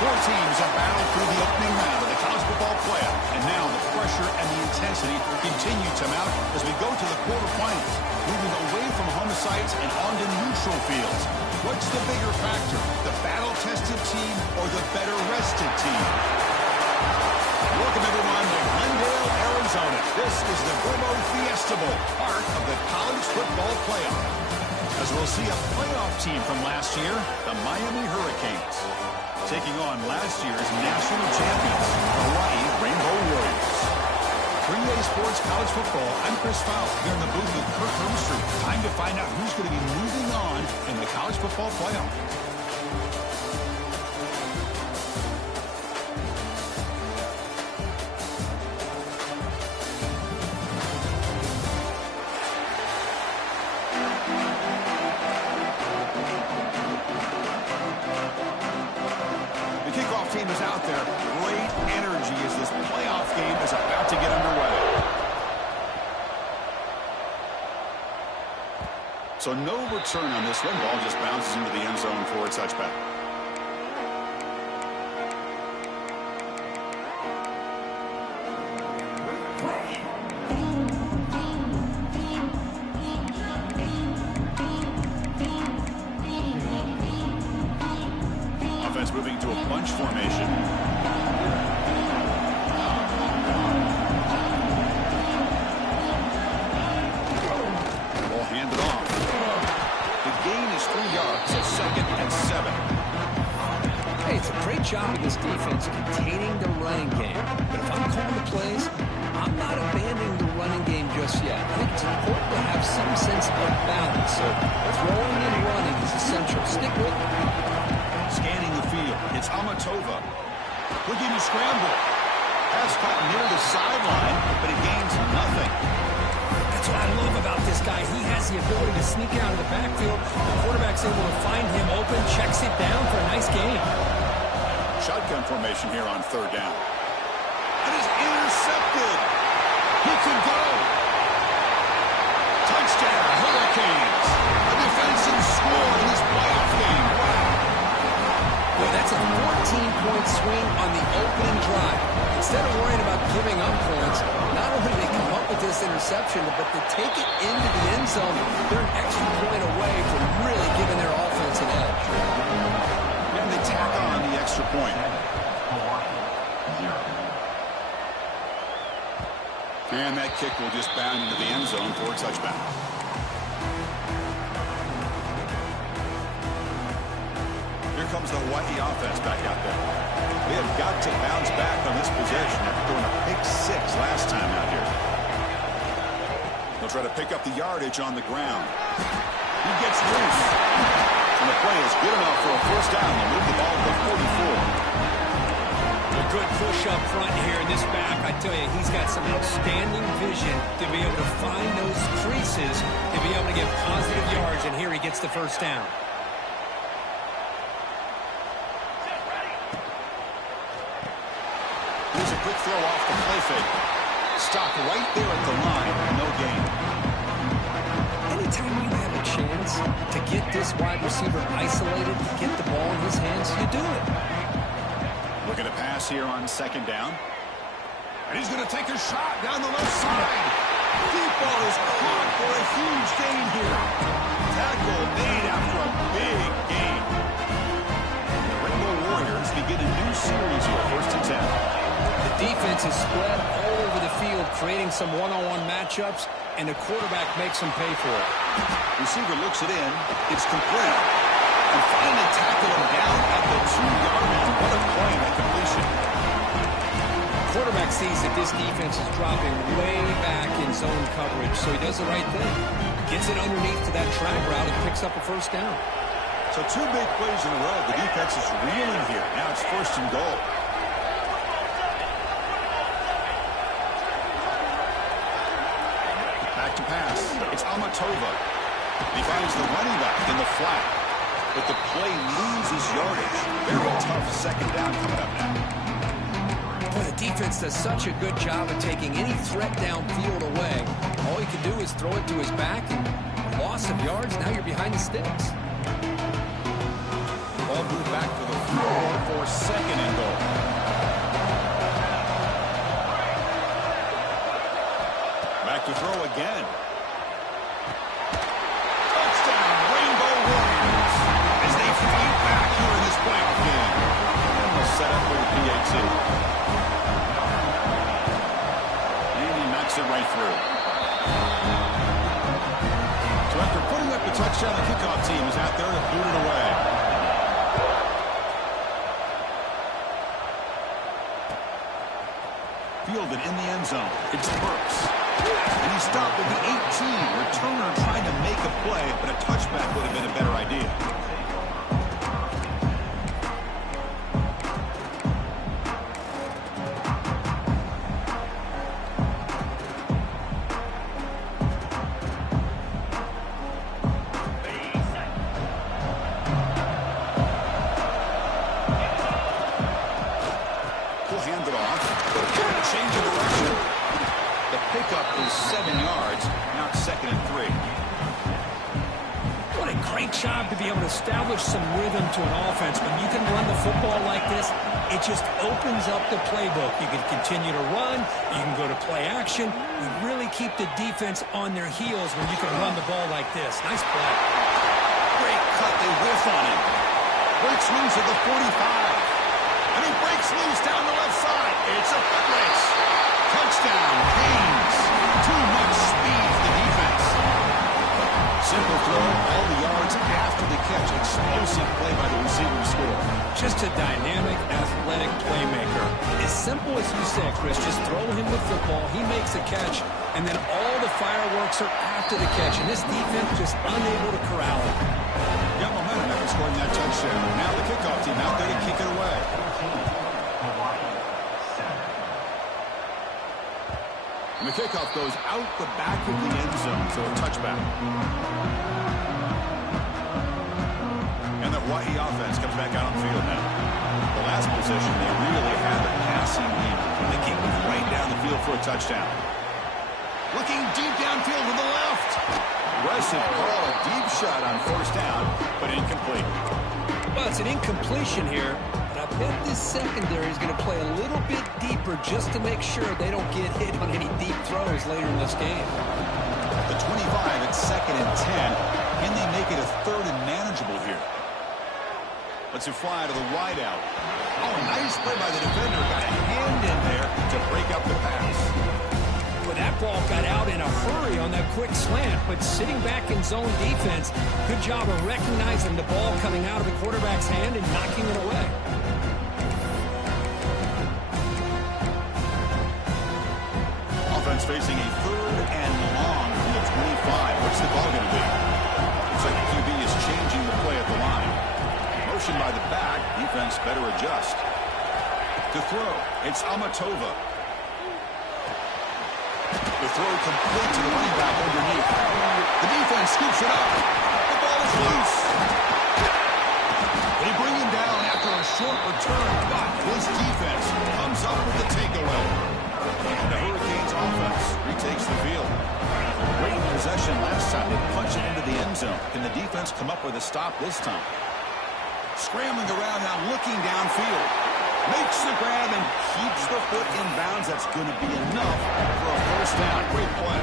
Four teams have battled through the opening round of the college football playoff, and now the pressure and the intensity continue to mount as we go to the quarterfinals, moving away from home sites and onto neutral fields. What's the bigger factor, the battle-tested team or the better-rested team? Welcome, everyone, to Glendale, Arizona. This is the Verbo Fiesta Bowl, part of the college football playoff. As we'll see a playoff team from last year, the Miami Hurricanes, taking on last year's national champions, Hawaii Rainbow Warriors. 3A Sports College Football, I'm Chris Fowler, here in the booth with Kirk Hermstreet. Time to find out who's going to be moving on in the college football playoff. Team is out there. Great energy as this playoff game is about to get underway. So no return on this one. Ball just bounces into the end zone for a touchback. Moving to a bunch formation. Ball handed off. The gain is 3 yards, so 2nd and 7. Hey, it's a great job of this defense containing the running game. But if I'm calling the plays, I'm not abandoning the running game just yet. I think it's important to have some sense of balance. So throwing and running is essential. Stick with it. Scanning the field, it's Amatova. Looking to scramble. Pass caught near the sideline, but it gains nothing. That's what I love about this guy. He has the ability to sneak out of the backfield. The quarterback's able to find him open, checks it down for a nice gain. Shotgun formation here on 3rd down. It is intercepted. He could go. Touchdown, Hurricanes. A defensive score in this playoff game. Wow. Boy, that's a 14-point swing on the opening drive. Instead of worrying about giving up points, not only did they come up with this interception, but to take it into the end zone, they're an extra point away from really giving their offense an edge. And they tack on the extra point. And that kick will just bound into the end zone for a touchback. Here comes the Hawaii offense back out there. They have got to bounce back on this possession after throwing a pick 6 last time out here. They'll try to pick up the yardage on the ground. He gets loose. And the play is good enough for a first down. They'll move the ball to the 44. A good push up front here in this back. I tell you, he's got some outstanding vision to be able to find those creases, to be able to get positive yards, and here he gets the first down. Here's a quick throw off the play fake. Stopped right there at the line. No gain. Anytime you have a chance to get this wide receiver isolated, to get the ball in his hands, you do it. Looking to pass here on 2nd down. And he's going to take a shot down the left side. Deep ball is caught for a huge gain here. Tackle made after a big gain. The Rainbow Warriors begin a new series here, 1st and 10. The defense is spread all over the field, creating some one-on-one matchups, and the quarterback makes them pay for it. Receiver looks it in. It's complete. And finally tackle him down at the 2-yard line. What a play and a completion. Quarterback sees that this defense is dropping way back in zone coverage, so he does the right thing. Gets it underneath to that track route and picks up a first down. So 2 big plays in a row. The defense is reeling here. Now it's 1st and goal. Back to pass. It's Amatova. He finds the running back in the flat. But the play loses yardage. Very tough 2nd down coming up now. Boy, the defense does such a good job of taking any threat downfield away. All he can do is throw it to his back, and loss of yards, now you're behind the sticks. Ball moved back to the floor for 2nd to throw again. Touchdown, Rainbow Warriors, as they fight back here in this playoff game. And they'll set up for the PAT. And he knocks it right through. So after putting up the touchdown, the kickoff team is out there to boot it away. Fielded in the end zone. It's Burks. And he stopped at the 18. Returner trying to make a play, but a touchback would have been a better idea. He'll hand it off. Change of direction. The pickup is 7 yards. Now it's 2nd and 3. What a great job to be able to establish some rhythm to an offense. When you can run the football like this, it just opens up the playbook. You can continue to run. You can go to play action. You really keep the defense on their heels when you can run the ball like this. Nice play. Great cut. They whiff on him. Breaks loose at the 45. And he breaks loose down the left side. It's a foot race. Touchdown, Canes. Too much speed for the defense. Simple throw, all the yards after the catch. Explosive play by the receiver to score. Just a dynamic, athletic playmaker. As simple as you said, Chris, just throw him the football. He makes a catch, and then all the fireworks are after the catch. And this defense just unable to corral him. Got momentum after scoring that touchdown. Now the kickoff team out there to kick it away. And the kickoff goes out the back of the end zone, so a touchback. And the Hawaii offense comes back out on the field now. The last possession, they really had a passing lead. The kick was right down the field for a touchdown. Looking deep downfield to the left. Aggressive call, a deep shot on 1st down, but incomplete. Well, it's an incompletion here. I bet this secondary is going to play a little bit deeper just to make sure they don't get hit on any deep throws later in this game. The 25, it's 2nd and 10. Can they make it a 3rd and manageable here? Let's it fly to the wideout. Oh, nice play by the defender. Got a hand in there to break up the pass. Well, that ball got out in a hurry on that quick slant, but sitting back in zone defense, good job of recognizing the ball coming out of the quarterback's hand and knocking it away. Offense facing a 3rd and long from the 25. What's the call going to be? Looks like the QB is changing the play at the line. Motion by the back. Defense better adjust. To throw, it's Amatova. The throw complete to the running back underneath. The defense scoops it up. The ball is loose. They bring him down after a short return, but his defense comes up with the takeaway. And the Hurricanes offense retakes the field. Great possession last time. They punch it into the end zone. Can the defense come up with a stop this time? Scrambling around now, looking downfield. Makes the grab and keeps the foot in bounds. That's going to be enough for a 1st down. Great play.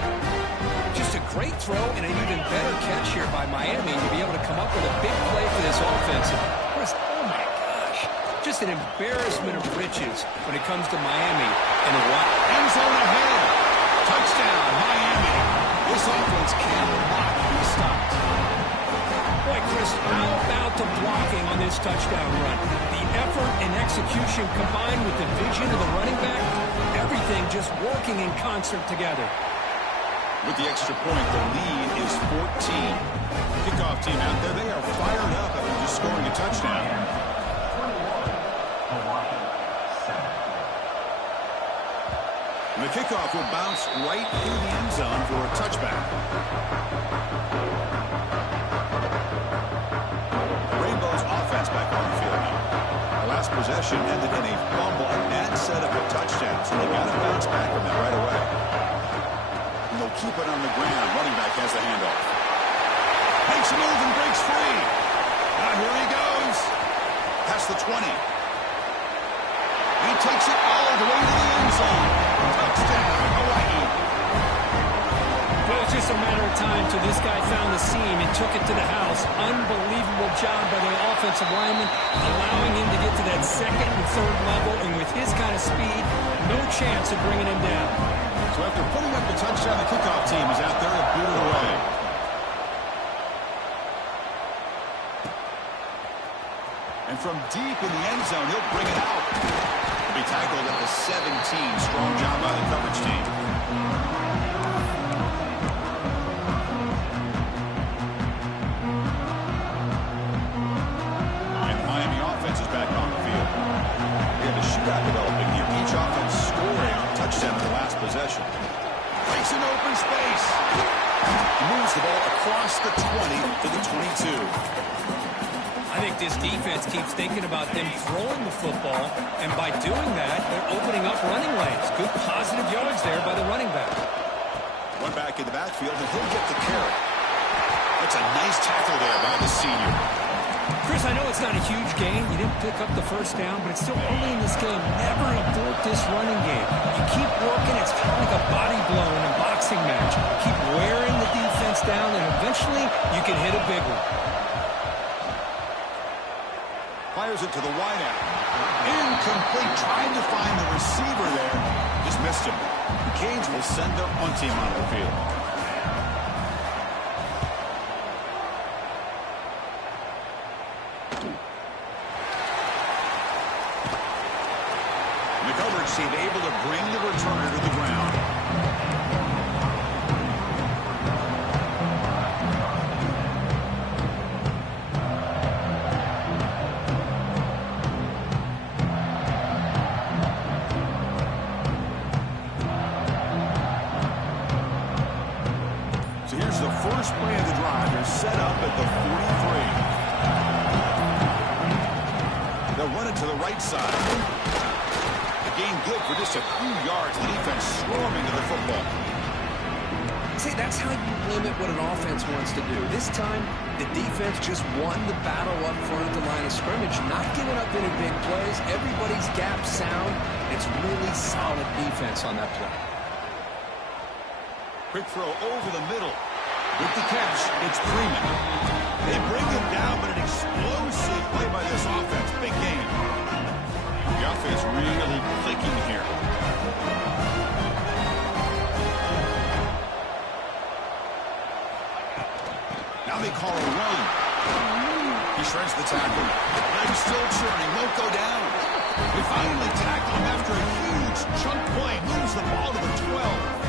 Just a great throw and an even better catch here by Miami to be able to come up with a big play for this offense. Oh, my gosh. Just an embarrassment of riches when it comes to Miami. And what? End zone ahead. Touchdown, Miami. This offense cannot be stopped. Boy, Chris, how about the blocking on this touchdown run? The effort and execution combined with the vision of the running back, everything just working in concert together. With the extra point, the lead is 14. Kickoff team out there, they are fired up after just scoring a touchdown. And the kickoff will bounce right through the end zone for a touchback. Rainbow's offense back on the field now. The last possession ended in a fumble, a bad setup of touchdowns, and they got to bounce back from that right away. And they'll keep it on the ground. Running back has the handoff. Makes a move and breaks free. Now here he goes. Past the 20. He takes it all the way to the end zone. Touchdown, Hawaii. was just a matter of time till this guy found the seam and took it to the house. Unbelievable job by the offensive lineman, allowing him to get to that second and third level, and with his kind of speed, no chance of bringing him down. So after putting up the touchdown, the kickoff team is out there to boot it away. And from deep in the end zone, he'll bring it out. He'll be tackled at the 17. Strong job by the coverage team. And the Miami offense is back on the field. We have a shootout developing here. Each offense scoring a touchdown in the last possession. Breaks in open space. He moves the ball across the 20 to the 22. I think this defense keeps thinking about them throwing the football, and by doing that, they're opening up running lanes. Good positive yards there by the running back. One back in the backfield, and he'll get the carry. That's a nice tackle there by the senior. Chris, I know it's not a huge gain. You didn't pick up the first down, but it's still early in this game. Never abort this running game. You keep working. It's kind of like a body blow in a boxing match. Keep wearing the defense down, and eventually you can hit a big one. Fires it to the wideout. Incomplete. Trying to find the receiver there. Just missed him. The Canes will send their punt team onto the field. And the coverage team able to bring the returner to the ground. First play of the drive, they're set up at the 43. They'll run it to the right side. The gain good for just a few yards. The defense swarming to the football. See, that's how you limit what an offense wants to do. This time, the defense just won the battle up front at the line of scrimmage, not giving up any big plays. Everybody's gap sound. It's really solid defense on that play. Quick throw over the middle. With the catch, it's Freeman. They bring him down, but an explosive play by this offense. Big game. The offense really clicking here. Now they call a run. He shreds the tackle. Legs still churning, won't go down. They finally tackle him after a huge chunk play. Moves the ball to the 12.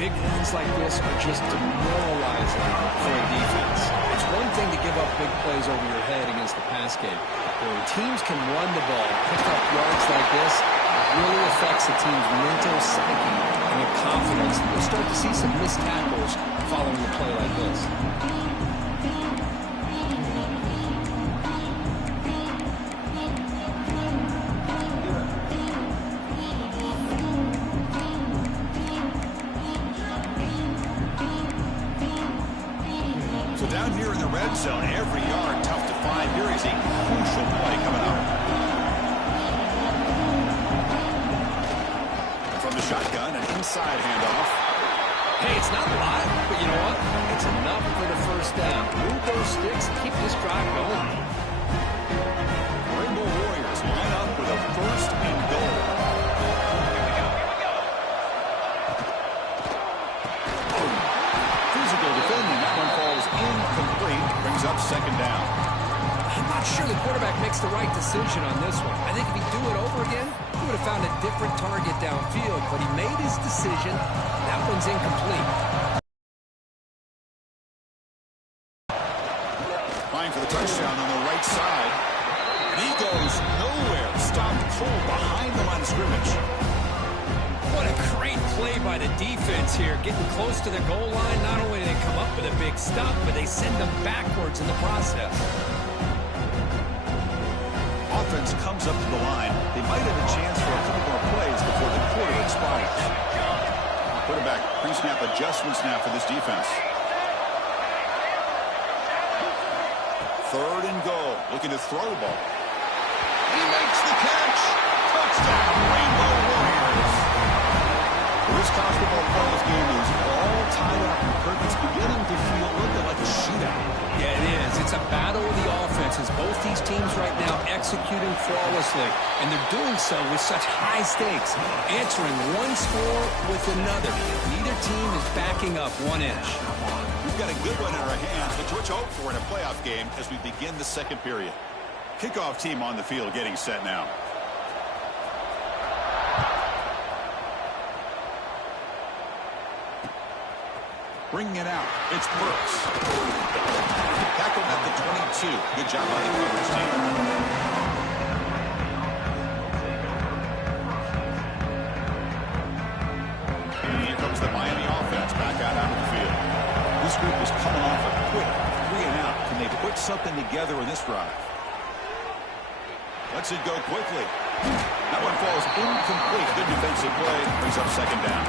Big runs like this are just demoralizing for a defense. It's one thing to give up big plays over your head against the pass game, but when teams can run the ball, pick up yards like this, it really affects the team's mental psyche and their confidence. You'll start to see some missed tackles following a play like this. Down here in the red zone, every yard tough to find. Here is a crucial play coming up. From the shotgun, an inside handoff. Hey, it's not a lot, but you know what? It's enough for the first down. Move those sticks and keep this drive going. Rainbow Warriors line up with a first and goal. Physical defending. That one falls incomplete. Brings up second down. I'm not sure the quarterback makes the right decision on this one. I think if he'd do it over again, he would have found a different target downfield, but he made his decision. That one's incomplete. Trying for the touchdown on the right side. And he goes nowhere. Stopped cold behind the line of scrimmage. What a great play by the defense here. Getting close to the goal line, not only do they come up with a big stop, but they send them backwards in the process. Offense comes up to the line. They might have a chance for a couple more plays before the quarter expires. Quarterback pre-snap adjustments now for this defense. Third and goal. Looking to throw the ball. He makes the catch. Touchdown, Rainbow Warriors. This college football playoff game is all tied It's beginning to feel a little bit like a shootout. Yeah, it is. It's a battle of the offenses. Both these teams right now executing flawlessly, and they're doing so with such high stakes, answering one score with another. Neither team is backing up one inch. We've got a good one in our hands, which we're hope for in a playoff game as we begin the second period. Kickoff team on the field getting set now. Bringing it out. It's Burks. Tackled at the 22. Good job by the coverage team. And here comes the Miami offense back out onto the field. This group is coming off a quick 3-and-out. Can they put something together in this drive? Lets it go quickly. That one falls incomplete. Good defensive play. Brings up second down.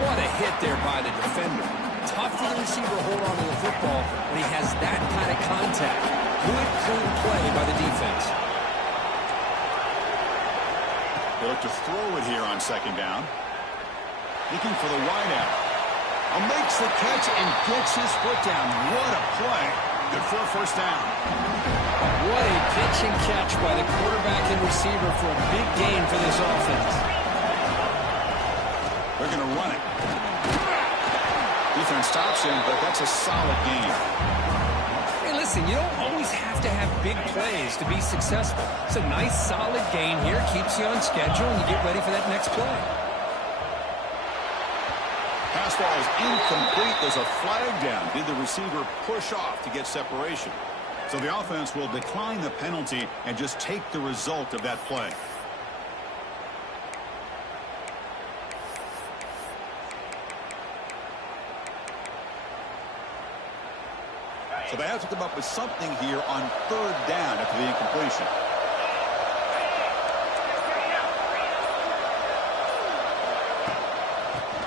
What a hit there by the defender. Tough for the receiver to hold on to the football when he has that kind of contact. Good, clean play by the defense. They look to throw it here on second down. Looking for the wideout. Makes the catch and gets his foot down. What a play. Good for a first down. What a pitch and catch by the quarterback and receiver for a big gain for this offense. They're going to run it. Defense stops him, but that's a solid gain. Hey, listen, you don't always have to have big plays to be successful. It's a nice, solid gain here. Keeps you on schedule, and you get ready for that next play. Pass ball is incomplete. There's a flag down. Did the receiver push off to get separation? So the offense will decline the penalty and just take the result of that play. So they have to come up with something here on third down after the incompletion.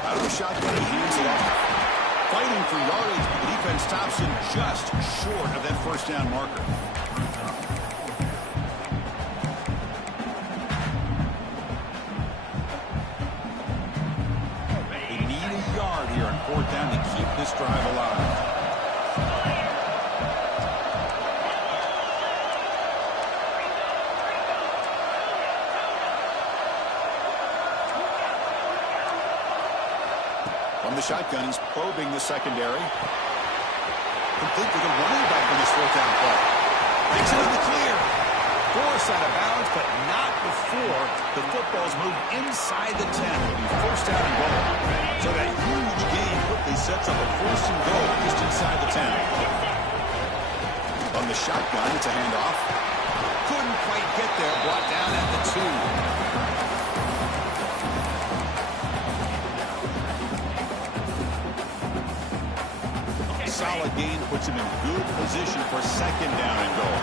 Out of the shotgun, he hands it off. Fighting for yardage, the defense stops him just short of that first down marker. They need a yard here on fourth down to keep this drive alive. From the shotgun, he's probing the secondary. Complete with a running back in this fourth down play. Makes it in the clear. Force out of bounds, but not before the football's moved inside the 10. It'll be first down and goal. So that huge gain quickly sets up a first and goal just inside the 10. From the shotgun, it's a handoff. Couldn't quite get there. Brought down at the 2. Solid gain puts him in good position for second down and goal.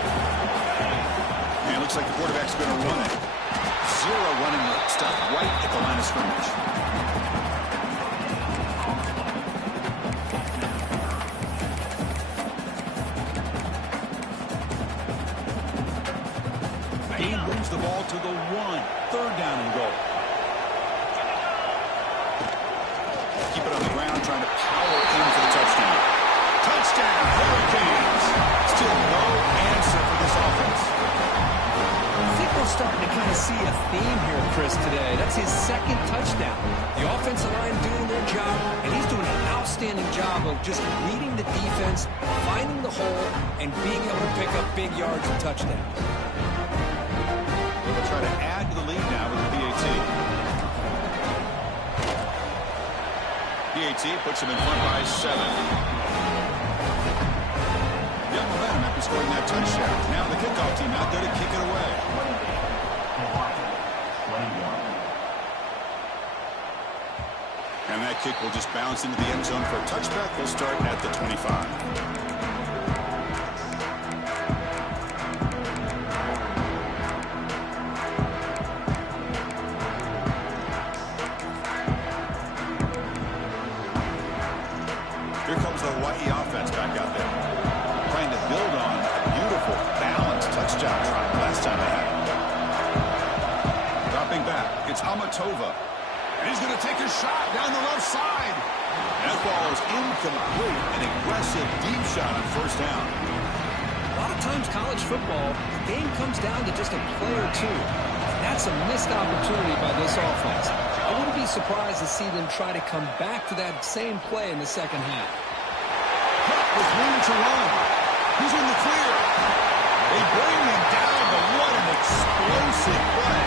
And it looks like the quarterback's going to run it. Zero running stuff right at the line of scrimmage. He moves the ball to the 1. Third down and goal. Keep it on the ground, trying to power in for the touchdown. Touchdown, Hurricanes. Still no answer for this offense. I think we're starting to kind of see a theme here, Chris, today. That's his second touchdown. The offensive line doing their job, and he's doing an outstanding job of just reading the defense, finding the hole, and being able to pick up big yards and touchdowns. They'll try to add to the lead now with the PAT. PAT puts him in front by 7. Momentum after scoring that touchdown. Now the kickoff team out there to kick it away. And that kick will just bounce into the end zone for a touchback. They'll start at the 25. Here comes the Hawaii offense back out there. Trying to build on a beautiful, balanced touchdown drive last time they had it. Dropping back, it's Amatova. And he's going to take a shot down the left side. That ball is incomplete. An aggressive deep shot on first down. A lot of times college football, the game comes down to just a play or two. That's a missed opportunity by this offense. I wouldn't be surprised to see them try to come back to that same play in the second half. With room to run. He's in the clear. They bring him down, but what an explosive play.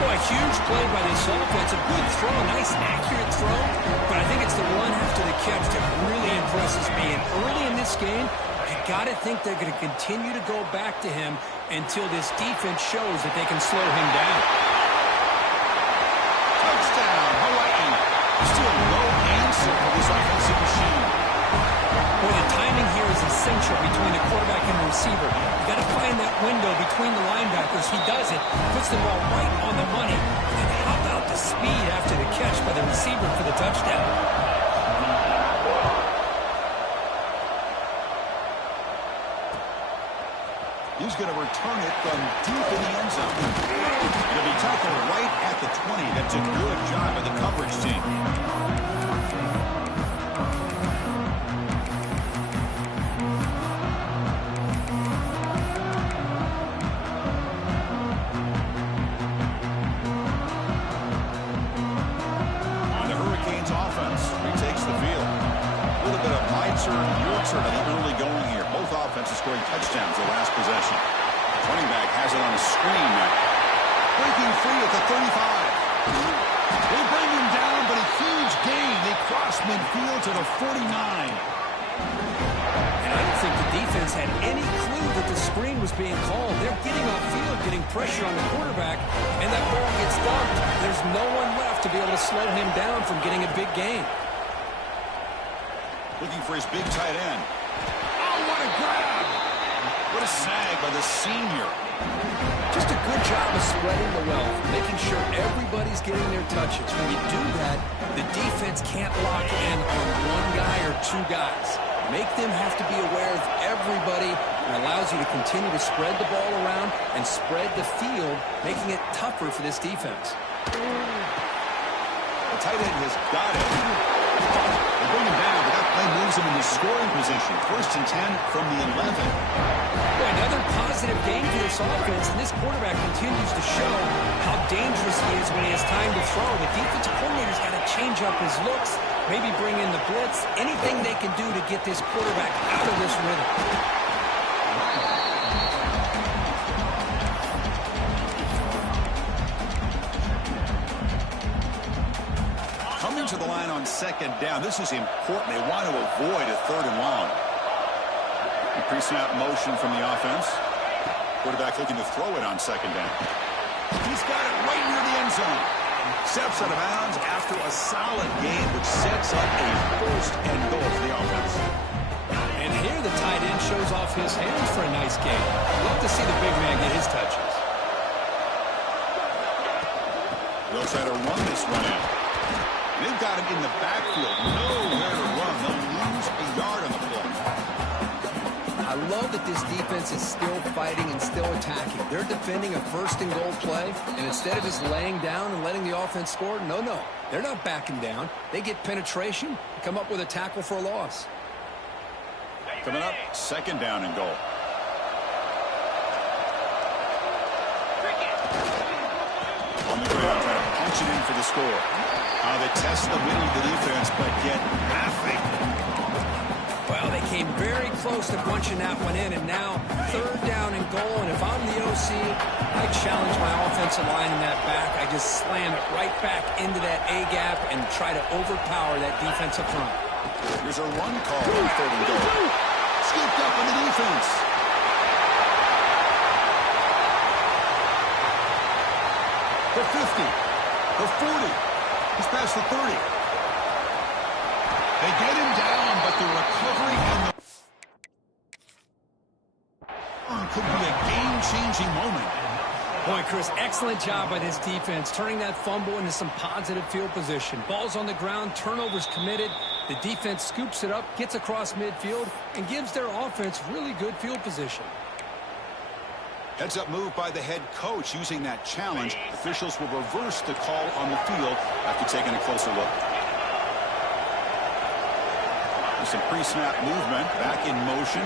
Boy, huge play by this offense. A good throw, a nice accurate throw. But I think it's the run after the catch that really impresses me. And early in this game, you got to think they're going to continue to go back to him until this defense shows that they can slow him down. Touchdown, Hawaii. Still no answer for this offensive machine. Boy, the timing here is essential between the quarterback and the receiver. You got to find that window between the linebackers. He does it, puts the ball right on the money. And how about the speed after the catch by the receiver for the touchdown? He's going to return it from deep in the end zone. It'll be tackled right at the 20. That's a good job by the coverage team. On the Hurricanes offense, he takes the field. A little bit of my turn, your turn in the early going here. Both offenses scoring touchdowns the last possession. Running back has it on a screen now. Breaking free at the 35. They bring him down, but a huge gain. They cross midfield to the 49. And I don't think the defense had any clue that the screen was being called. They're getting off field, getting pressure on the quarterback, and that ball gets dumped. There's no one left to be able to slow him down from getting a big gain. Looking for his big tight end. Oh, what a grab! What a snag by the senior. Just a good job of spreading the wealth, making sure everybody's getting their touches. When you do that, the defense can't lock in on one guy or two guys. Make them have to be aware of everybody, and allows you to continue to spread the ball around and spread the field, making it tougher for this defense. The tight end has got it. They bring him down, but that play moves him into scoring position. 1st and 10 from the 11. Boy, another positive game for this offense, and this quarterback continues to show how dangerous he is when he has time to throw. The defensive coordinator's got to change up his looks, maybe bring in the blitz, anything they can do to get this quarterback out of this rhythm. Coming to the line on 2nd down. This is important. They want to avoid a 3rd and long. Pre-snap motion from the offense. Quarterback looking to throw it on 2nd down. He's got it right near the end zone. Steps out of bounds after a solid game, which sets up a 1st and goal for the offense. And here the tight end shows off his hands for a nice game. Love to see the big man get his touches. They'll try to run this one in. They've got him in the backfield. Nowhere to run. They'll lose a yard on the play. I love that this defense is still fighting and still attacking. They're defending a 1st and goal play, and instead of just laying down and letting the offense score, no. They're not backing down. They get penetration, come up with a tackle for a loss. Coming up, 2nd down and goal. On the ground, trying to punch it in for the score. They test the middle of the defense, but get nothing. Well, they came very close to punching that one in, and now 3rd down and goal. And if I'm the OC, I challenge my offensive line in that back. I just slam it right back into that A-gap and try to overpower that defensive front. Here's a run call on 3rd and goal. Scooped up in the defense. The 50. The 40. He's past the 30. They get him down, but the recovery and the could be a game-changing moment. Boy, Chris, excellent job by this defense, turning that fumble into some positive field position. Ball's on the ground, turnovers committed. The defense scoops it up, gets across midfield, and gives their offense really good field position. Heads-up move by the head coach using that challenge. Officials will reverse the call on the field after taking a closer look. There's some pre-snap movement. Back in motion.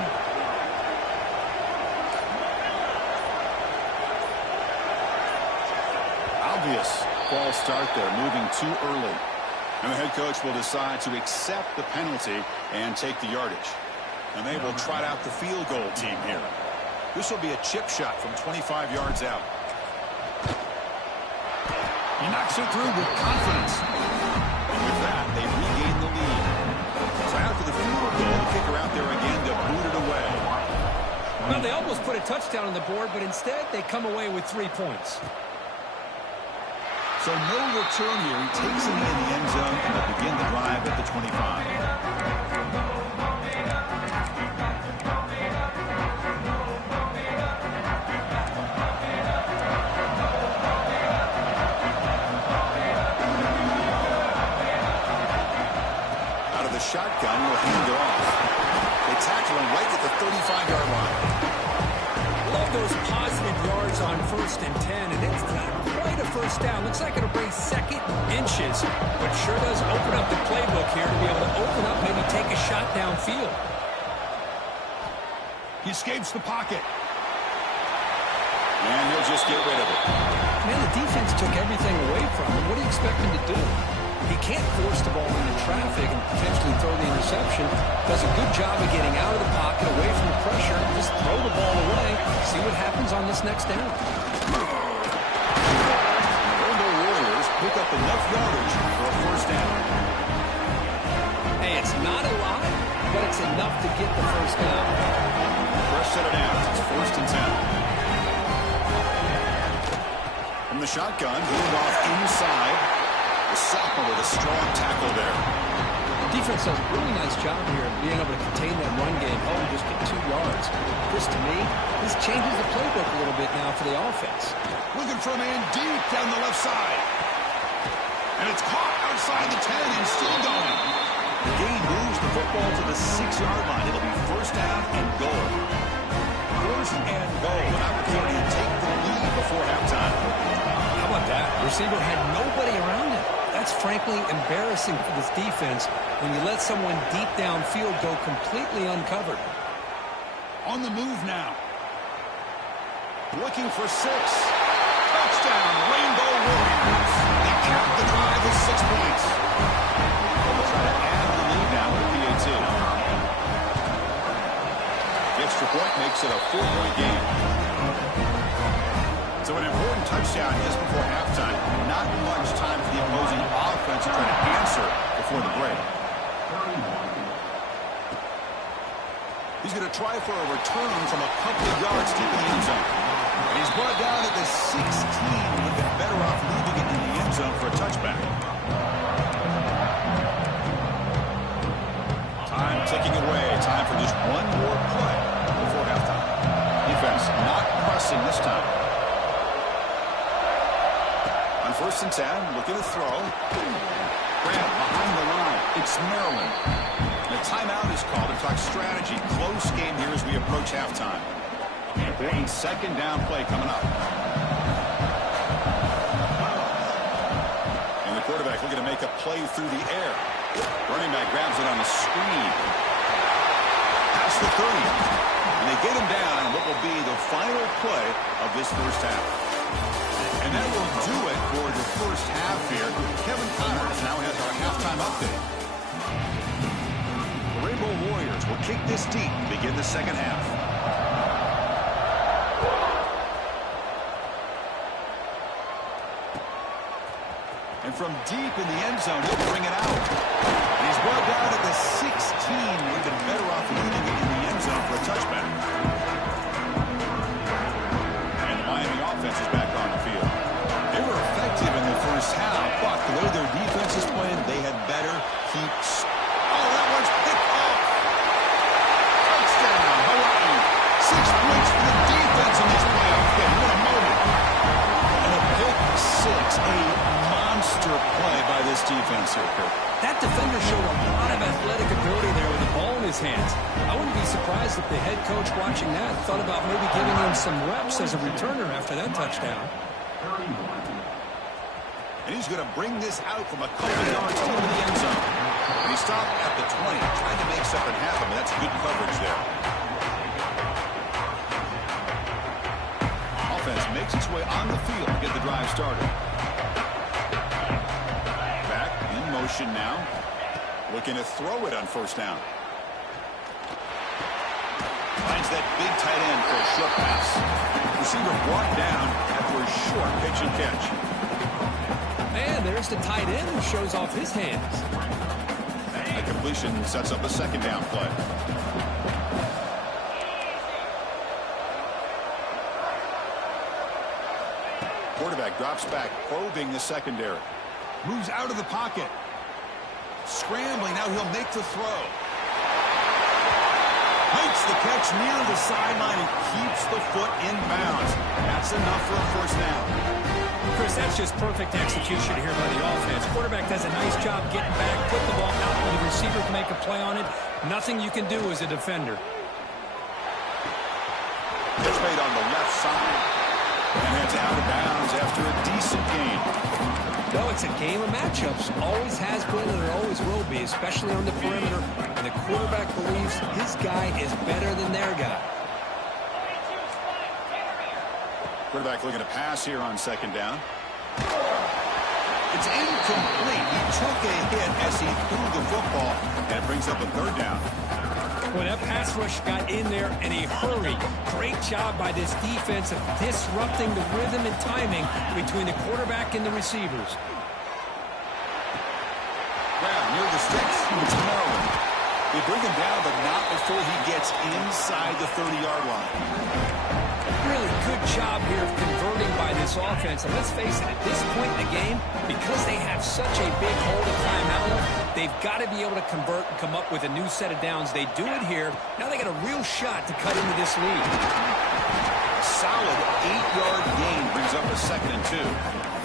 Obvious false start there, moving too early. And the head coach will decide to accept the penalty and take the yardage. And they will trot out the field goal team here. This will be a chip shot from 25 yards out. He knocks it through with confidence. And with that, they regain the lead. So after the field goal, the kicker out there again to boot it away. Well, they almost put a touchdown on the board, but instead they come away with 3 points. So no return here. He takes it in the end zone and they'll begin the drive at the 25. Shotgun will hand it off. They tackle him right at the 35-yard line. Love those positive yards on 1st and 10, and it's not quite a first down. Looks like it'll bring second inches, but sure does open up the playbook here to be able to open up, maybe take a shot downfield. He escapes the pocket. And he'll just get rid of it. Man, the defense took everything away from him. What do you expect him to do? He can't force the ball into traffic and potentially throw the interception. Does a good job of getting out of the pocket, away from the pressure, just throw the ball away, see what happens on this next down. The Warriors pick up enough yardage for a first down. Hey, it's not a lot, but it's enough to get the first down. Fresh set of downs. It's 1st and 10. From the shotgun, moved off inside. The sophomore with a strong tackle there. The defense does a really nice job here of being able to contain that run game. Oh, just get 2 yards. This, to me, this changes the playbook a little bit now for the offense. Looking for a man deep down the left side. And it's caught outside the 10 and still going. The gain moves the football to the 6-yard line. It'll be first down and goal. First and goal. An opportunity to take the lead before halftime. How about that? The receiver had nobody around him. That's frankly embarrassing for this defense when you let someone deep downfield go completely uncovered. On the move now. Looking for 6. Touchdown, Rainbow Warriors. They cap the drive with 6 points. They'll try to add the lead now with a PAT. The extra point makes it a 4-point game. So an important touchdown just before halftime. Not much time for the opposing offense to try to answer before the break. He's going to try for a return from a couple of yards deep in the end zone. And he's brought down at the 16. Would have been better off leaving it in the end zone for a touchback. Time ticking away. Time for just one more play before halftime. Defense not pressing this time. On 1st and 10, looking to throw. Grant behind the line. It's Maryland. The timeout is called to talk strategy. Close game here as we approach halftime. Important 2nd down play coming up. And the quarterback looking to make a play through the air. Running back grabs it on the screen. Past the 30. And they get him down on what will be the final play of this first half. And that will do it for the first half here. Kevin Connors now has our halftime update. The Rainbow Warriors will kick this deep to begin the second half. And from deep in the end zone, he'll bring it out. And he's brought down at the 16. Would have been better off leaving it in the end zone for a touchback. And the Miami offense is back on the field. They were effective in the first half, but the way their defense is playing, they had better keep. Oh, that one's picked off. Touchdown, Hawaii. 6 points for the defense in this playoff game. What a moment. And a pick 6, a monster play by this defense here, Kirk. That defender showed a lot of athletic ability there with the ball in his hands. I wouldn't be surprised if the head coach watching that thought about maybe giving him some reps as a returner after that touchdown. And he's going to bring this out from a couple of yards into the end zone. And he stopped at the 20, trying to make something happen, but that's good coverage there. Offense makes its way on the field to get the drive started. Back in motion now. Looking to throw it on first down. Finds that big tight end for a short pass. Receiver brought down after a short pitch and catch. And there's the tight end who shows off his hands. A completion sets up a second down play. Quarterback drops back, probing the secondary. Moves out of the pocket. Scrambling, now he'll make the throw. Makes the catch near the sideline and keeps the foot in bounds. That's enough for a first down. Chris, that's just perfect execution here by the offense. Quarterback does a nice job getting back, put the ball out when the receiver can make a play on it. Nothing you can do as a defender. Catch made on the left side. And it's out of bounds after a decent gain. No, it's a game of matchups. Always has been and it always will be, especially on the perimeter. And the quarterback believes his guy is better than their guy. Quarterback looking to pass here on second down. It's incomplete. He took a hit as he threw the football, and it brings up a third down. Well, that pass rush got in there in a hurry. Great job by this defense of disrupting the rhythm and timing between the quarterback and the receivers. Grab near the sticks. It's Maryland. They bring him down, but not before he gets inside the 30-yard line. Really good job here of converting by this offense. And let's face it, at this point in the game, because they have such a big hold of time outlet, they've got to be able to convert and come up with a new set of downs. They do it here. Now they got a real shot to cut into this lead. Solid 8-yard gain brings up a 2nd and 2.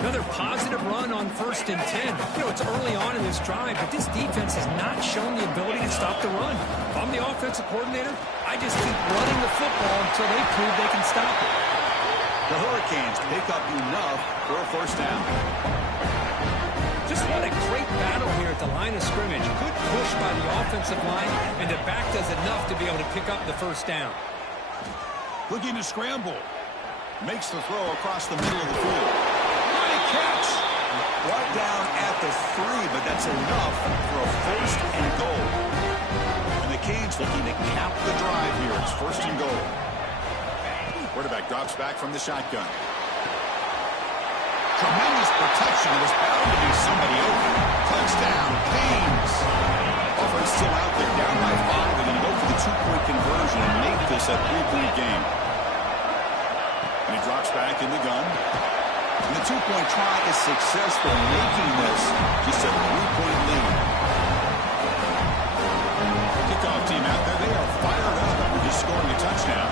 Another positive run on 1st and 10. You know, it's early on in this drive, but this defense has not shown the ability to stop the run. If I'm the offensive coordinator, I just keep running the football until they prove they can stop it. The Hurricanes pick up enough for a first down. Just what a great battle here at the line of scrimmage. Good push by the offensive line, and the back does enough to be able to pick up the first down. Looking to scramble. Makes the throw across the middle of the field. Catch. Brought down at the 3, but that's enough for a 1st and goal. And the Canes looking to cap the drive here. It's 1st and goal. Quarterback drops back from the shotgun. Tremendous protection. It was bound to be somebody open. Touchdown, Canes. Offense still out there, down by 5. They're going to go for the 2-point conversion and make this a 3-point game. And he drops back in the gun. And the 2-point try is successful, making this just a 3-point lead. Kickoff team out there, they are fired up after just scoring a touchdown.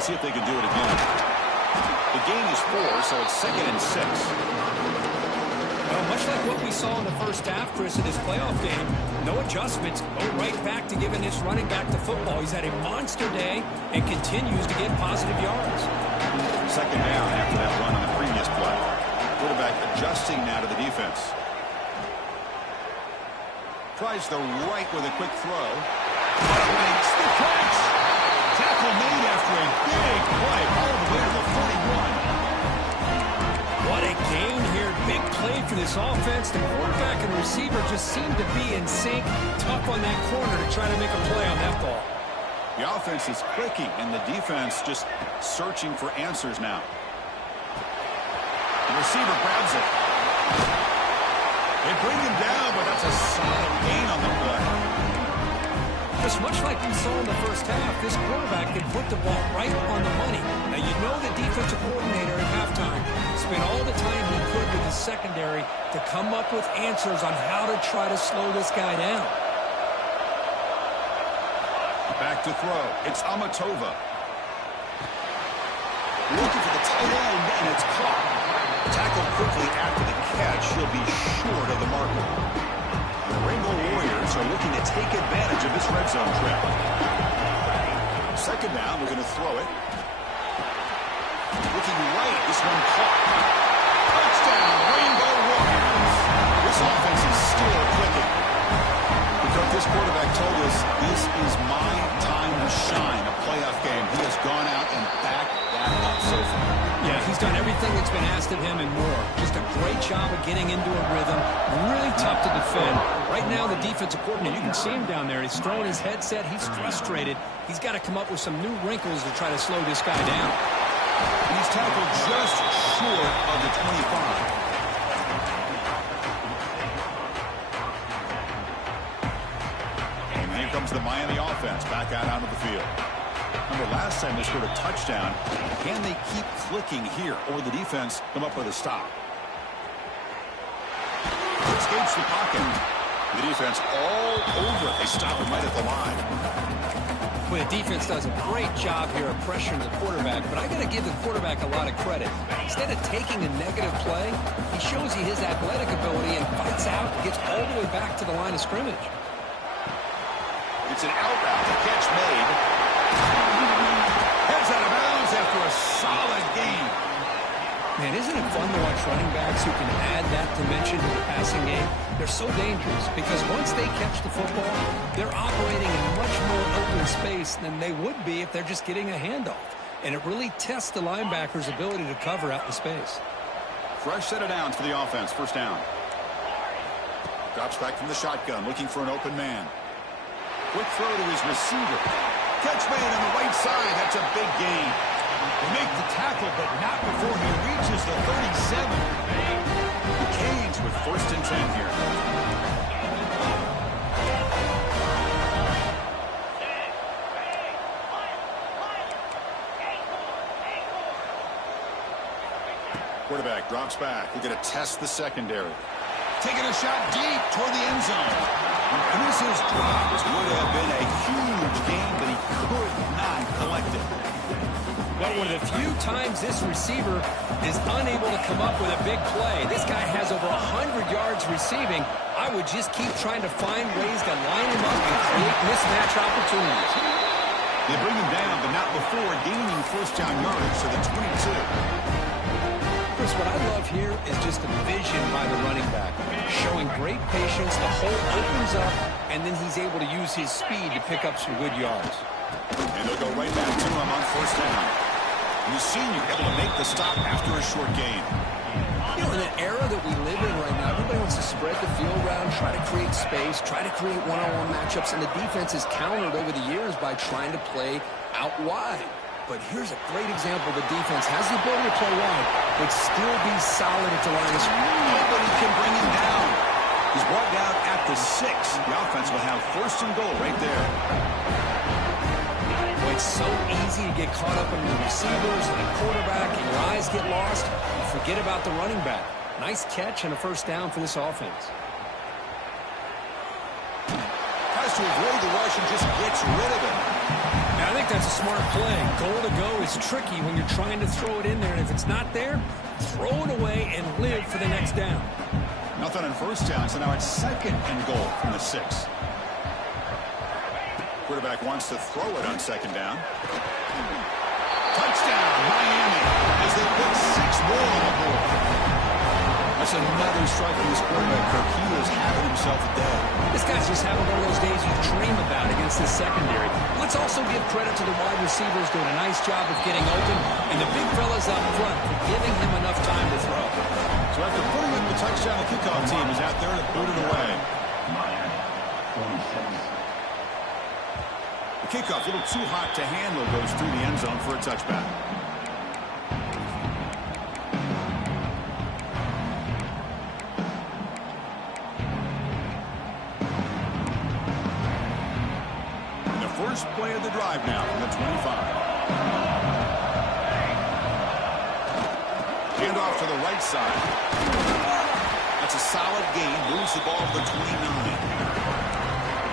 Let's see if they can do it again. The gain is 4, so it's 2nd and 6. Well, much like what we saw in the first half, Chris, in this playoff game, no adjustments. Go right back to giving this running back the football. He's had a monster day and continues to get positive yards. 2nd down after that run on the previous play. Quarterback adjusting now to the defense. Tries the right with a quick throw. Makes the catch. Tackle made after a big play all the way to the 41. What a gain here. Big play for this offense. The quarterback and receiver just seem to be in sync. Tough on that corner to try to make a play on that ball. The offense is clicking, and the defense just searching for answers now. The receiver grabs it. They bring him down, but that's a solid gain on the play. Just much like we saw in the first half, this quarterback can put the ball right on the money. Now, you know the defensive coordinator at halftime spent all the time he could with his secondary to come up with answers on how to try to slow this guy down. Back to throw. It's Amatova. Looking for the tight end, and it's caught. Tackled quickly after the catch. He'll be short of the marker. The Rainbow Warriors are looking to take advantage of this red zone trap. Second down, we're going to throw it. Looking right, this one caught. Touchdown, Rainbow Warriors. This offense is still clicking. Because this quarterback told us this is my time to shine, a playoff game. He has gone out and backed that up so far. Yeah, he's done everything that's been asked of him and more. Just a great job of getting into a rhythm. Really tough to defend. Right now, the defensive coordinator, you can see him down there. He's throwing his headset. He's frustrated. He's got to come up with some new wrinkles to try to slow this guy down. And he's tackled just short of the 25. Comes the Miami offense back out onto the field. Remember, last time they scored a touchdown. Can they keep clicking here, or the defense come up with a stop? Escapes the pocket. The defense all over. They stop him right at the line. Well, the defense does a great job here of pressuring the quarterback, but I got to give the quarterback a lot of credit. Instead of taking a negative play, he shows you his athletic ability and fights out, gets all the way back to the line of scrimmage. It's an out route. The catch made. Heads out of bounds after a solid game. Man, isn't it fun to watch running backs who can add that dimension to the passing game? They're so dangerous because once they catch the football, they're operating in much more open space than they would be if they're just getting a handoff. And it really tests the linebacker's ability to cover out in space. Fresh set of downs for the offense. First down. Drops back from the shotgun, looking for an open man. Quick throw to his receiver. Catch made on the right side. That's a big gain. They make the tackle, but not before he reaches the 37. The Canes with 1st and 10 here. Quarterback drops back. We're going to test the secondary. Taking a shot deep toward the end zone. And this is dropped. Would have been a huge game, but he could not collect it. But one of the few times this receiver is unable to come up with a big play. This guy has over 100 yards receiving. I would just keep trying to find ways to line him up and create mismatch opportunities. They bring him down, but not before gaining first down yardage to the 22. Chris, what I love here is just the vision by the running back. Showing great patience, the hole opens up, and then he's able to use his speed to pick up some good yards. And they'll go right back to him on first down. And the senior able to make the stop after a short gain. You know, in an era that we live in right now, everybody wants to spread the field around, try to create space, try to create one-on-one matchups, and the defense has countered over the years by trying to play out wide. But here's a great example. The defense has the ability to play wide, but still be solid at the line of scrimmage. Nobody can bring him down. He's brought down at the 6. The offense will have 1st and goal right there. Well, it's so easy to get caught up in the receivers and the quarterback, and your eyes get lost. You forget about the running back. Nice catch and a first down for this offense. Tries to avoid the rush and just gets rid of it. I think that's a smart play. Goal to go is tricky when you're trying to throw it in there, and if it's not there, throw it away and live for the next down. Nothing on first down, so now it's 2nd and goal from the 6. Quarterback wants to throw it on 2nd down. Touchdown, Miami, as they put 6 more on the board. That's another strike from this quarterback, Kirk. He was having himself a day. This guy's just having one of those days you dream about against this secondary. Let's also give credit to the wide receivers doing a nice job of getting open, and the big fellas up front for giving him enough time to throw. So after putting in the touchdown, the kickoff team is out there to boot it away. The kickoff, a little too hot to handle, goes through the end zone for a touchback. First play of the drive now from the 25. Hand off to the right side. That's a solid gain. Moves the ball to the 29.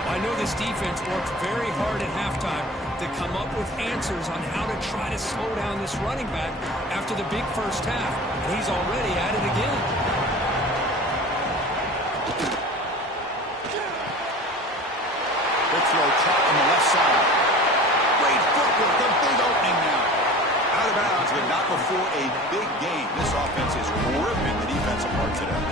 I know this defense worked very hard at halftime to come up with answers on how to try to slow down this running back after the big first half. And he's already at it again. Big throw caught on the left side. Great footwork. A big opening now. Out of bounds, but not before a big game. This offense is ripping the defense apart today.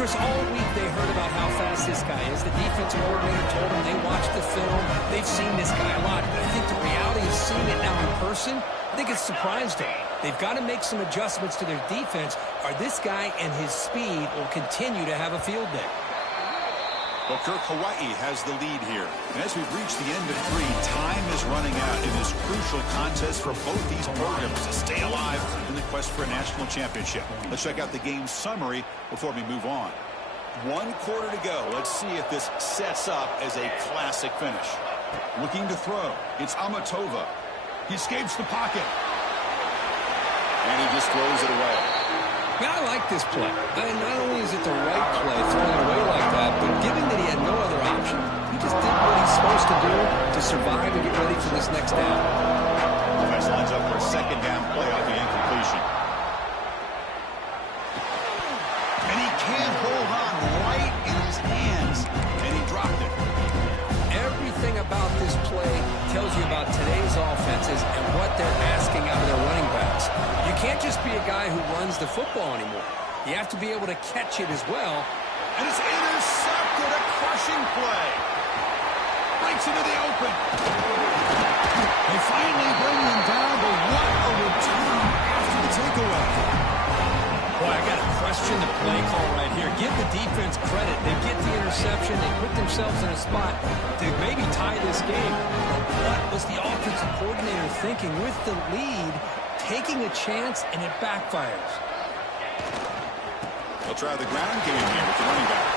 Chris, all week they heard about how fast this guy is. The defensive coordinator told them they watched the film. They've seen this guy a lot. But I think the reality of seeing it now in person, I think it's surprised them. They've got to make some adjustments to their defense, or this guy and his speed will continue to have a field day. Well, Kirk, Hawaii has the lead here. And as we've reached the end of 3, time is running out in this crucial contest for both these programs to stay alive in the quest for a national championship. Let's check out the game summary before we move on. 1 quarter to go. Let's see if this sets up as a classic finish. Looking to throw. It's Amatova. He escapes the pocket. And he just throws it away. Yeah, I like this play. Not only is it the right play, throwing it away like that, but given that he had no other option, he just did what he's supposed to do to survive and get ready for this next down. Offense lines up for a second down play off the incompletion. And he can't hold on right in his hands, and he dropped it. Everything about this play tells you about today's offenses and what they're asking out of their running backs. You can't just be a guy who runs the football anymore. You have to be able to catch it as well. And it's intercepted, a crushing play. Breaks into the open. They finally bring him down, but what a return after the takeaway. Boy, I got to question the play call right here. Give the defense credit. They get the interception. They put themselves in a spot to maybe tie this game. But what was the offensive coordinator thinking with the lead, taking a chance, and it backfires? They'll try the ground game here with the running back.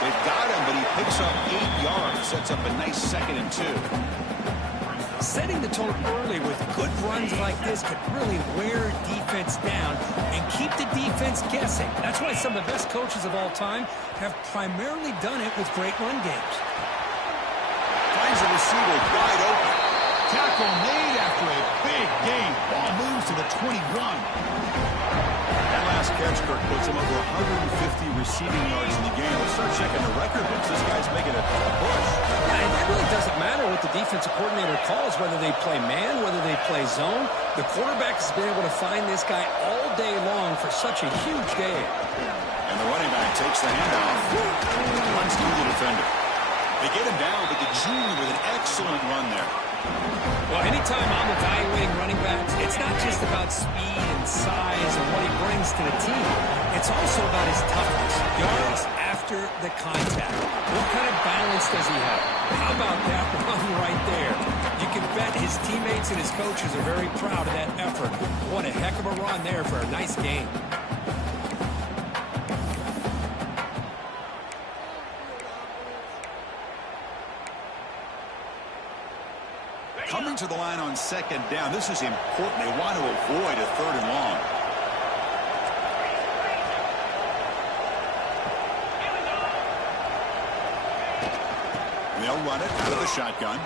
They've got him, but he picks up 8 yards. Sets up a nice 2nd and 2. Setting the tone early with good runs like this could really wear defense down and keep the defense guessing. That's why some of the best coaches of all time have primarily done it with great run games. Finds a receiver wide open. Tackle made after a big gain. Ball moves to the 21. That last catch, Kirk, puts him over 150 receiving yards in the game. Let's start checking the record books. This guy's making a push. Yeah, and it really doesn't matter what the defensive coordinator calls, whether they play man, whether they play zone. The quarterback has been able to find this guy all day long for such a huge game. And the running back takes the handoff. Runs through the defender. They get him down, but the junior with an excellent run there. Well, anytime I'm evaluating running backs, it's not just about speed and size and what he brings to the team. It's also about his toughness, yards after the contact. What kind of balance does he have? How about that run right there? You can bet his teammates and his coaches are very proud of that effort. What a heck of a run there for a nice game. Coming to the line on 2nd down. This is important. They want to avoid a 3rd and long. And they'll run it out of the shotgun.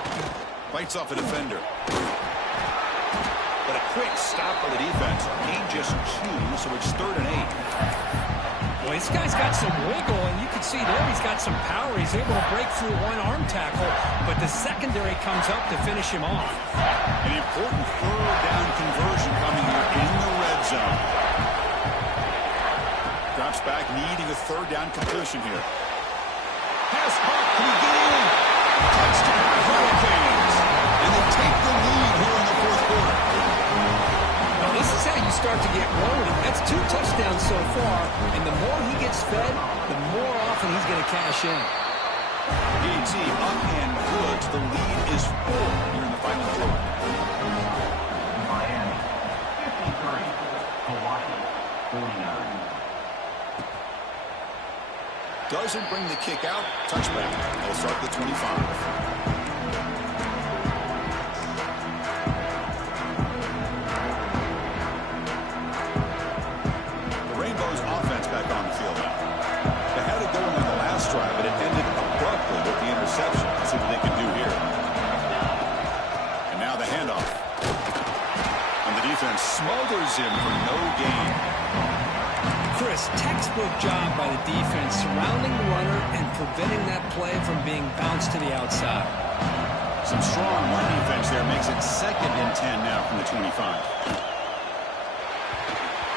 Fights off a defender. But a quick stop by the defense. Gain just 2, so it's 3rd and 8. Well, this guy's got some wiggle, and you can see there he's got some power. He's able to break through one arm tackle, but the secondary comes up to finish him off. An important 3rd down conversion coming here in the red zone. Drops back, needing a 3rd down completion here. Pass back, can he get in? Touchdown, Hurricanes! And they take the lead here in the 4th quarter. Well, this is how you start to get rolling. That's 2 touchdowns so far, and the more he gets fed, the more often he's going to cash in. ET up and good. The lead is 4 here in the final quarter. Miami, 53. Hawaii, 49. Doesn't bring the kick out. Touchback. They'll start the 25. covers him for no gain. Chris, textbook job by the defense surrounding the runner and preventing that play from being bounced to the outside. Some strong run defense there makes it 2nd and 10 now from the 25.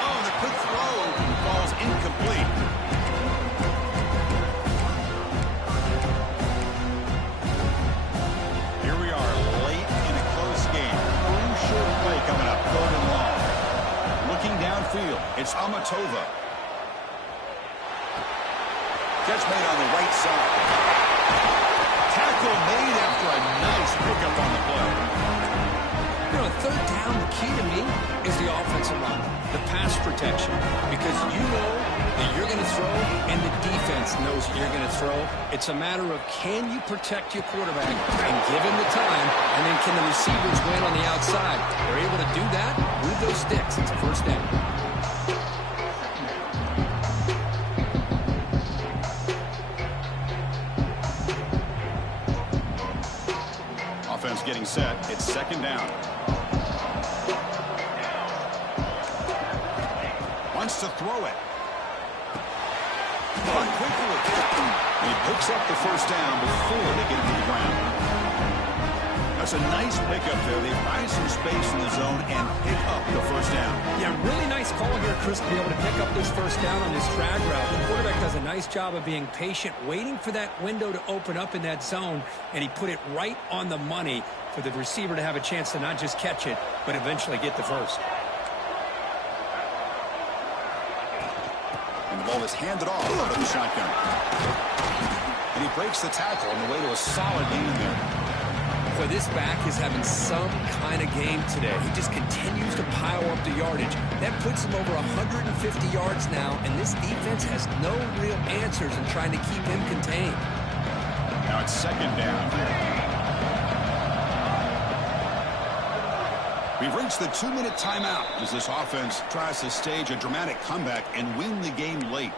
Oh, the quick throw falls incomplete. Here we are late in a close game. Crucial play coming up, 3rd and long. Looking downfield, it's Amatova. Catch made on the right side. Tackle made after a nice pickup on the play. You know, 3rd down, the key to me is the offensive line, the pass protection, because you know that you're going to throw and the defense knows that you're going to throw. It's a matter of can you protect your quarterback and give him the time, and then can the receivers win on the outside? They're able to do that, move those sticks. It's a 1st down. Offense getting set. It's 2nd down. Wants to throw it. Run quickly. And he picks up the 1st down before they get into the ground. That's a nice pickup there. They find some space in the zone and pick up the 1st down. Yeah, really nice call here, Chris, to be able to pick up this 1st down on this drag route. The quarterback does a nice job of being patient, waiting for that window to open up in that zone, and he put it right on the money for the receiver to have a chance to not just catch it, but eventually get the 1st. And the ball is handed off out of the shotgun. And he breaks the tackle on the way to a solid gain there. Boy, this back is having some kind of game today. He just continues to pile up the yardage. That puts him over 150 yards now, and this defense has no real answers in trying to keep him contained. Now it's 2nd down. We've reached the 2-minute timeout as this offense tries to stage a dramatic comeback and win the game late.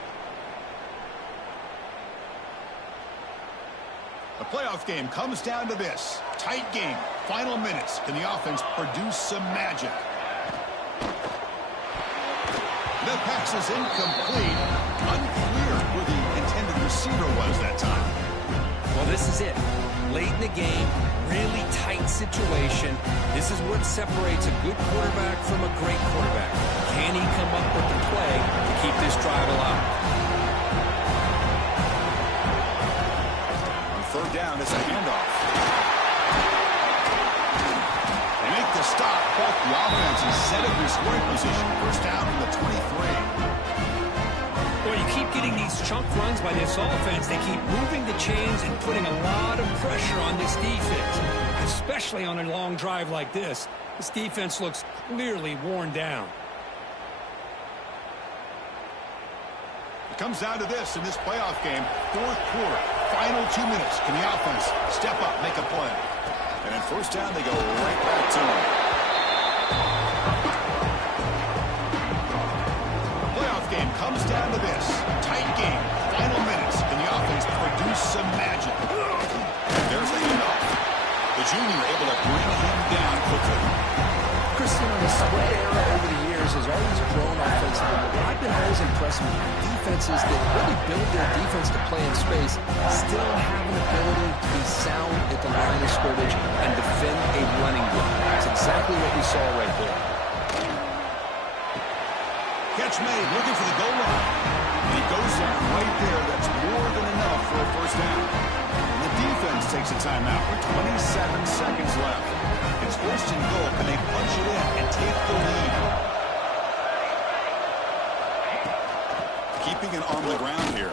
The playoff game comes down to this. Tight game. Final minutes. Can the offense produce some magic? The pass is incomplete. Unclear who the intended receiver was that time. Well, this is it. Late in the game, really tight situation. This is what separates a good quarterback from a great quarterback. Can he come up with the play to keep this drive alive? On 3rd down, it's a handoff. They make the stop, but the offense is set up in scoring position. 1st down from the 23. Well, you keep getting these chunk runs by this offense. They keep moving the chains and putting a lot of pressure on this defense, especially on a long drive like this. This defense looks clearly worn down. It comes down to this in this playoff game. 4th quarter, final 2 minutes. Can the offense step up, make a play? And in 1st down, they go right back to him. Game comes down to this. Tight game. Final minutes. Can the offense produce some magic? There's the handoff. The junior able to bring him down quickly. Chris, you know, the spread era over the years has always grown offensively, but what I've been always impressed with defenses that really build their defense to play in space still have an ability to be sound at the line of scrimmage and defend a running game. That's exactly what we saw right there. Catch made, looking for the goal line. And he goes down right there. That's more than enough for a 1st down. And the defense takes a timeout with 27 seconds left. It's 1st and goal. Can they punch it in and take the lead? Keeping it on the ground here.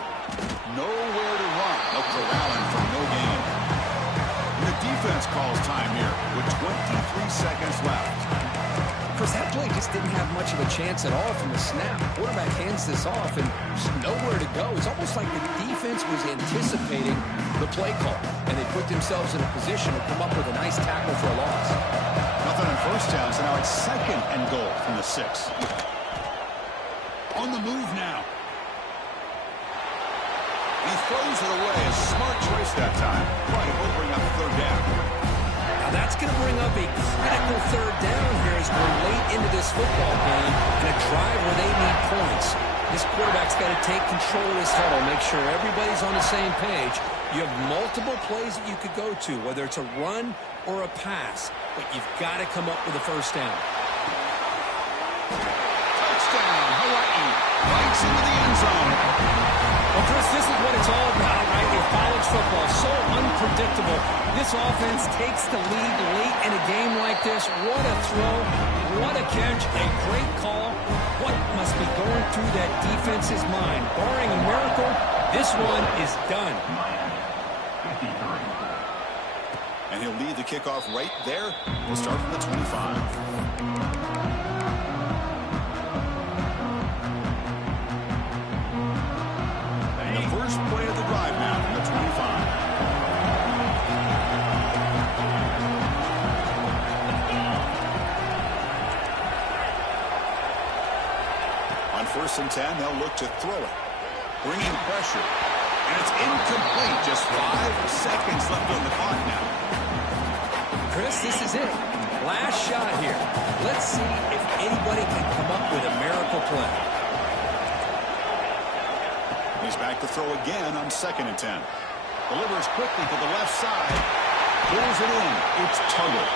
Nowhere to run. They'll corral him for no gain. And the defense calls time here with 23 seconds left. Chris, that play just didn't have much of a chance at all from the snap. Quarterback hands this off and just nowhere to go. It's almost like the defense was anticipating the play call, and they put themselves in a position to come up with a nice tackle for a loss. Nothing on 1st down, so now it's 2nd and goal from the 6. On the move now. He throws it away. A smart choice that time. Right, it will bring up 3rd down. Now that's going to bring up a critical third down here as we're late into this football game and a drive where they need points. This quarterback's got to take control of this huddle, make sure everybody's on the same page. You have multiple plays that you could go to, whether it's a run or a pass, but you've got to come up with a first down. Touchdown, Hawaii. Bites into the end zone. Well, Chris, this is what it's all about, right? In college football, so unpredictable. This offense takes the lead late in a game like this. What a throw. What a catch. A great call. What must be going through that defense's mind? Barring a miracle, this one is done. And he'll lead the kickoff right there. We'll start from the 25. And the first play of the drive now from the 25. On 1st and 10, they'll look to throw it. Bringing pressure. And it's incomplete. Just 5 seconds left on the clock now. Chris, this is it. Last shot here. Let's see if anybody can come up with a miracle play. He's back to throw again on 2nd and 10. Delivers quickly to the left side. Pulls it in. It's Tuggle.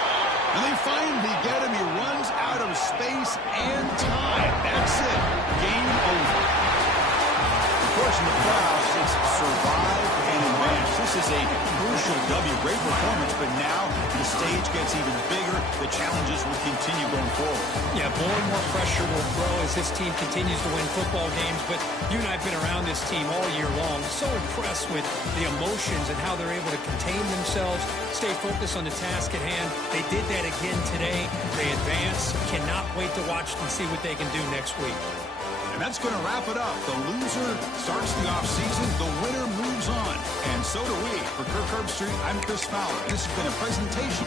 And they finally get him. He runs out of space and time. That's it. Game over. Of course, in the playoffs, it's survive and advance. This is a crucial W. Great performance, but now the stage gets even bigger. The challenges will continue going forward. Yeah, more and more pressure will grow as this team continues to win football games. But you and I have been around this team all year long. So impressed with the emotions and how they're able to contain themselves, stay focused on the task at hand. They did that again today. They advance. Cannot wait to watch and see what they can do next week. And that's going to wrap it up. The loser starts the offseason. The winner moves on. And so do we. For Kirk Herbstreit, I'm Chris Fowler. This has been a presentation